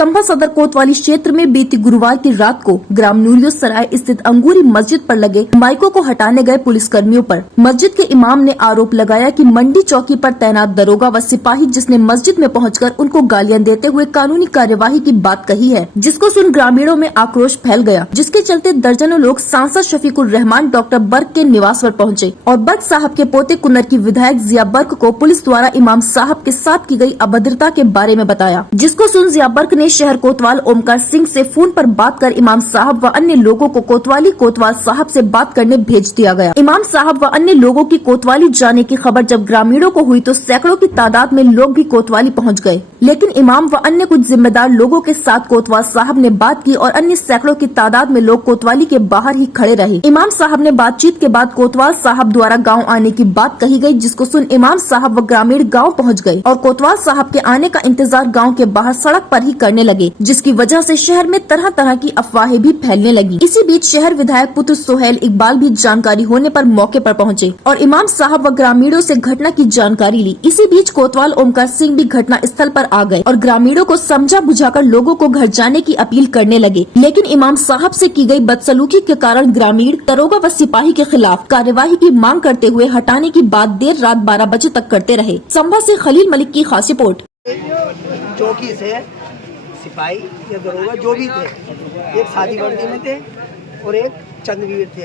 संभा सदर कोतवाली क्षेत्र में बीती गुरुवार की रात को ग्राम नूरियो सराय स्थित अंगूरी मस्जिद पर लगे माइकों को हटाने गए पुलिस कर्मियों पर मस्जिद के इमाम ने आरोप लगाया कि मंडी चौकी पर तैनात दरोगा व सिपाही जिसने मस्जिद में पहुंचकर उनको गालियां देते हुए कानूनी कार्यवाही की बात कही है, जिसको सुन ग्रामीणों में आक्रोश फैल गया, जिसके चलते दर्जनों लोग सांसद शफीकुर रहमान डॉक्टर बर्क के निवास पर पहुँचे और बर्क साहब के पोते कुन्नर की विधायक जिया बर्क को पुलिस द्वारा इमाम साहब के साथ की गयी अभद्रता के बारे में बताया, जिसको सुन जिया बर्क ने शहर कोतवाल ओमकार सिंह से फोन पर बात कर इमाम साहब व अन्य लोगों को कोतवाली कोतवाल साहब से बात करने भेज दिया गया। इमाम साहब व अन्य लोगों की कोतवाली जाने की खबर जब ग्रामीणों को हुई तो सैकड़ों की तादाद में लोग भी कोतवाली पहुंच गए, लेकिन इमाम व अन्य कुछ जिम्मेदार लोगों के साथ कोतवाल साहब ने बात की और अन्य सैकड़ों की तादाद में लोग कोतवाली के बाहर ही खड़े रहे। इमाम साहब ने बातचीत के बाद कोतवाल साहब द्वारा गाँव आने की बात कही गयी, जिसको सुन इमाम साहब व ग्रामीण गाँव पहुँच गए और कोतवाल साहब के आने का इंतजार गाँव के बाहर सड़क पर ही करने लगे, जिसकी वजह से शहर में तरह तरह की अफवाहें भी फैलने लगी। इसी बीच शहर विधायक पुत्र सोहेल इकबाल भी जानकारी होने पर मौके पर पहुंचे और इमाम साहब व ग्रामीणों से घटना की जानकारी ली। इसी बीच कोतवाल ओमकार सिंह भी घटना स्थल पर आ गए और ग्रामीणों को समझा बुझाकर लोगों को घर जाने की अपील करने लगे, लेकिन इमाम साहब से की गई बदसलूकी के कारण ग्रामीण दरोगा व सिपाही के खिलाफ कार्यवाही की मांग करते हुए हटाने की बात देर रात 12 बजे तक करते रहे। संभा से खलील मलिक की खास रिपोर्ट। चौकी से सिपाही या दरोगा जो भी थे, एक शादी वर्दी में थे और एक चंद्रवीर थे।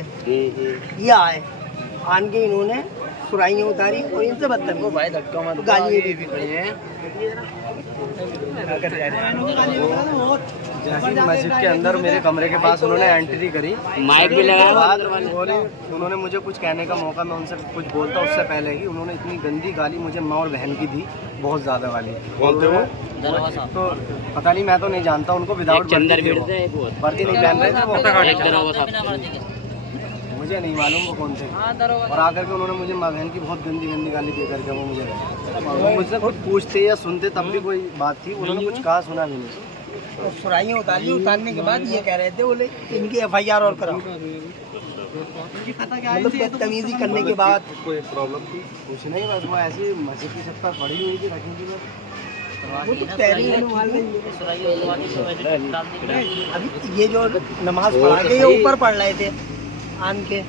ये आन के इन्होंने सुराइयाँ उतारी और इनसे बदतमीजी को भाई धक्का मार गालियाँ भी पड़ी हैं। जैसे मस्जिद के अंदर मेरे कमरे के पास उन्होंने एंट्री करी, माइक भी लगाया, उन्होंने मुझे कुछ कहने का मौका, मैं उनसे कुछ बोलता उससे पहले ही उन्होंने इतनी गंदी गाली मुझे माँ और बहन की दी, बहुत ज्यादा गाली बोलते हो। तो पता नहीं, मैं तो नहीं जानता उनको, विदाउट वर्दी नहीं पहन रहे थे, मुझे नहीं मालूम वो कौन थे। और आकर के उन्होंने मुझे माँ बहन की बहुत गंदी गंदी गाली दे करके वो मुझसे कुछ पूछते या सुनते तब भी कोई बात थी, उन्होंने कुछ कहा सुना भी नहीं। तो सुराइयाँ उतारने के बाद ये कह रहे थे बोले इनकी FIR और कराओ, मतलब बदतमीजी करने के बाद। कोई प्रॉब्लम थी कुछ नहीं, बस वो ऐसी मस्जिद की छत पर पड़ी हुई थी रखने की वो तो अभी ये जो नमाज पढ़ा के ये ऊपर पढ़ रहे थे आन के।